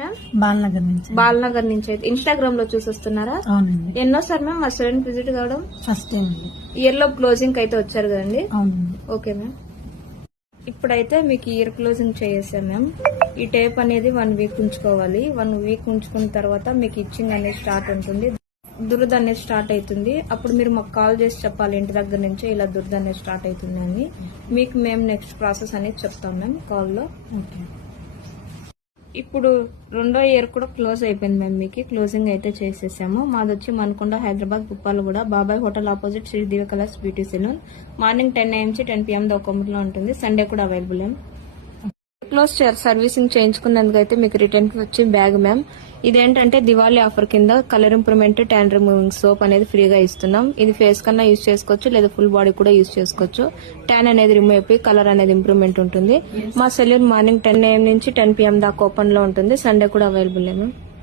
బాలనగర్ నుంచి అయితే ఇన్స్టాగ్రామ్ లో చూసొస్తున్నారా? అవునండి. ఎన్నోసారి మ్యామ్ మా స్టూడెంట్ విజిట్ కావడం? First time. ఇయర్ లో క్లోజింగ్ అయితే వచ్చారు కదండి? అవునండి. Okay ma'am. ఇప్పుడైతే మీకు ఇయర్ క్లోజింగ్ చేసాం మ్యామ్. ఈ టేప్ అనేది 1 వీక్ ఉంచుకోవాలి. 1 వీక్ ఉంచుకున్న తర్వాత మీకు ఇచ్చింగ్ అనేది స్టార్ట్ ఉంటుంది. దురద అనేది స్టార్ట్ అవుతుంది. అప్పుడు మీరు మాకు కాల్ చేసి చెప్పాలి ఇంటి దగ్గర నుంచి ఇలా దురద అనేది స్టార్ట్ అవుతుంది అని. మీకు మేము నెక్స్ట్ ప్రాసెస్ అనేది చెప్తాం మ్యామ్ కాల్లో. ఇప్పుడు 2వ ఇయర్ కూడా క్లోజ్ అయిపోయింది మ్యామ్. మీకు క్లోజింగ్ అయితే చేసేసాము. మాది వచ్చి మనకొండ, హైదరాబాద్, కుప్పాలు కూడా బాబాయ్ hotel opposite Shri Divya colours beauty salon. Morning 10 AM నుంచి 10 PM దాకా లో ఉంటుంది. సండే కూడా అవైలబుల్ మ్యామ్. క్లోజ్ సర్వీసింగ్ చేయించుకున్నందుకు అయితే మీకు రిటర్న్ వచ్చి బ్యాగ్ మ్యామ్. ఇదేంటంటే దివాళీ ఆఫర్ కింద colour improvement, tan removing soap అనేది ఫ్రీగా ఇస్తున్నాం. ఇది ఫేస్ కన్నా యూజ్ చేసుకోవచ్చు, లేదా ఫుల్ బాడీ కూడా యూజ్ చేసుకోవచ్చు. ట్యాన్ అనేది రిమూవ్ అయిపోయి కలర్ అనేది ఇంప్రూవ్మెంట్ ఉంటుంది. మా సెలూన్ మార్నింగ్ 10 AM నుంచి 10 PM దాకా ఓపెన్ లో ఉంటుంది. సండే కూడా అవైలబుల్ మ్యామ్.